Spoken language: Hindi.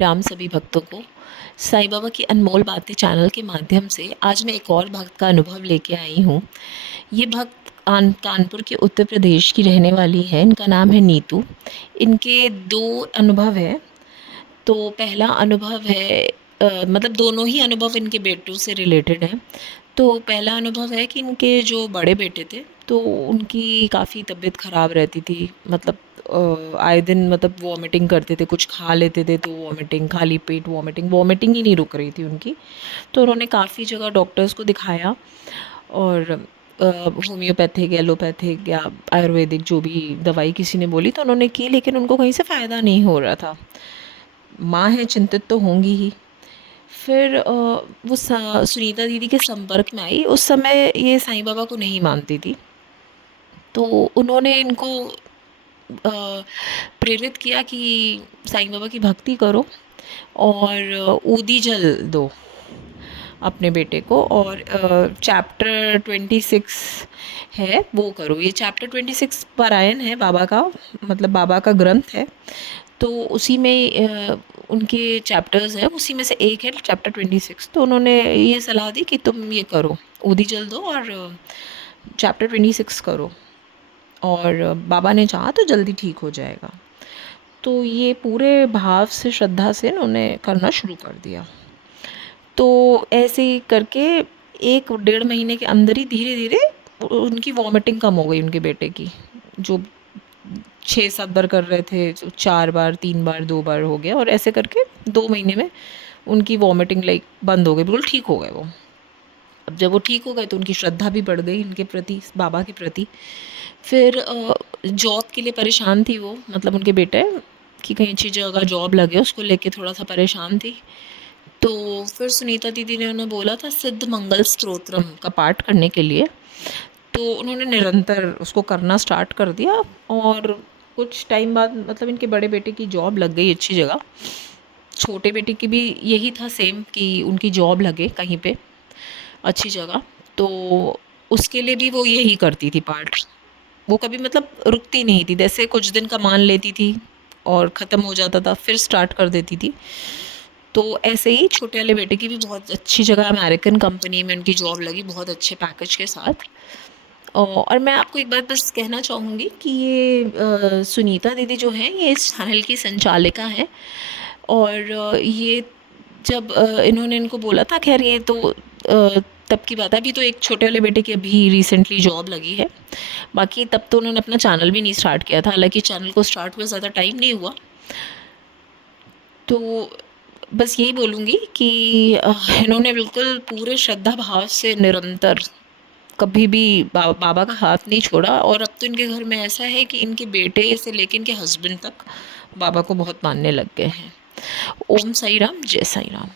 राम सभी भक्तों को साईं बाबा की अनमोल बातें चैनल के माध्यम से आज मैं एक और भक्त का अनुभव लेके आई हूँ। ये भक्त कानपुर के उत्तर प्रदेश की रहने वाली है। इनका नाम है नीतू। इनके दो अनुभव हैं। तो पहला अनुभव है मतलब दोनों ही अनुभव इनके बेटों से रिलेटेड हैं। तो पहला अनुभव है कि इनके जो बड़े बेटे थे तो उनकी काफ़ी तबीयत ख़राब रहती थी। मतलब आए दिन मतलब वॉमिटिंग करते थे, कुछ खा लेते थे तो वॉमिटिंग, खाली पेट वॉमिटिंग, वॉमिटिंग ही नहीं रुक रही थी उनकी। तो उन्होंने काफ़ी जगह डॉक्टर्स को दिखाया और होम्योपैथिक, एलोपैथिक या आयुर्वेदिक जो भी दवाई किसी ने बोली तो उन्होंने की, लेकिन उनको कहीं से फ़ायदा नहीं हो रहा था। माँ है, चिंतित तो होंगी ही। फिर वो सुनीता दीदी के संपर्क में आई। उस समय ये साईं बाबा को नहीं मानती थी। तो उन्होंने इनको प्रेरित किया कि साईं बाबा की भक्ति करो और ऊदी जल दो अपने बेटे को, और चैप्टर 26 है वो करो। ये चैप्टर 26 पारायण है बाबा का, मतलब बाबा का ग्रंथ है। तो उसी में उनके चैप्टर्स हैं, उसी में से एक है चैप्टर 26। तो उन्होंने ये सलाह दी कि तुम ये करो, ऊदी जल दो और चैप्टर 26 करो, और बाबा ने चाहा तो जल्दी ठीक हो जाएगा। तो ये पूरे भाव से, श्रद्धा से उन्होंने करना शुरू कर दिया। तो ऐसे ही करके 1 डेढ़ महीने के अंदर ही धीरे-धीरे उनकी वॉमिटिंग कम हो गई उनके बेटे की। जो 6-7 बार कर रहे थे, जो 4 बार, 3 बार, 2 बार हो गया, और ऐसे करके 2 महीने में उनकी वॉमिटिंग लाइक बंद हो गई, बिल्कुल ठीक हो गए वो। अब जब वो ठीक हो गए तो उनकी श्रद्धा भी बढ़ गई इनके प्रति, बाबा के प्रति। फिर जॉब के लिए परेशान थी वो, मतलब उनके बेटे कि कहीं अच्छी जगह जॉब लगे, उसको लेके थोड़ा-सा परेशान थी। तो फिर सुनीता दीदी ने उन्हें बोला था सिद्ध मंगल स्तोत्रम का पाठ करने के लिए। तो उन्होंने निरंतर उसको करना स्टार्ट कर दिया, और कुछ टाइम बाद मतलब इनके बड़े बेटे की जॉब लग गई अच्छी जगह। छोटे बेटे की भी यही था सेम कि उनकी जॉब लगे कहीं पे अच्छी जगह। तो उसके लिए भी वो यही करती थी पाठ। वो कभी मतलब रुकती नहीं थी, जैसे कुछ दिन का मान लेती थी और ख़त्म हो जाता था, फिर स्टार्ट कर देती थी। तो ऐसे ही छोटे वाले बेटे की भी बहुत अच्छी जगह अमेरिकन कंपनी में उनकी जॉब लगी, बहुत अच्छे पैकेज के साथ। और मैं आपको एक बात बस कहना चाहूँगी कि ये सुनीता दीदी जो हैं ये इस चैनल की संचालिका हैं। और ये जब इन्होंने इनको बोला था, खैर ये तो तब की बात है, अभी तो एक छोटे वाले बेटे की अभी रिसेंटली जॉब लगी है। बाकी तब तो उन्होंने अपना चैनल भी नहीं स्टार्ट किया था, हालाँकि चैनल को स्टार्ट हुए ज़्यादा टाइम नहीं हुआ। तो बस यही बोलूँगी कि इन्होंने बिल्कुल पूरे श्रद्धा भाव से निरंतर कभी भी बाबा का हाथ नहीं छोड़ा, और अब तो इनके घर में ऐसा है कि इनके बेटे से लेके इनके हस्बैंड तक बाबा को बहुत मानने लग गए हैं। ओम साई राम, जय साई राम।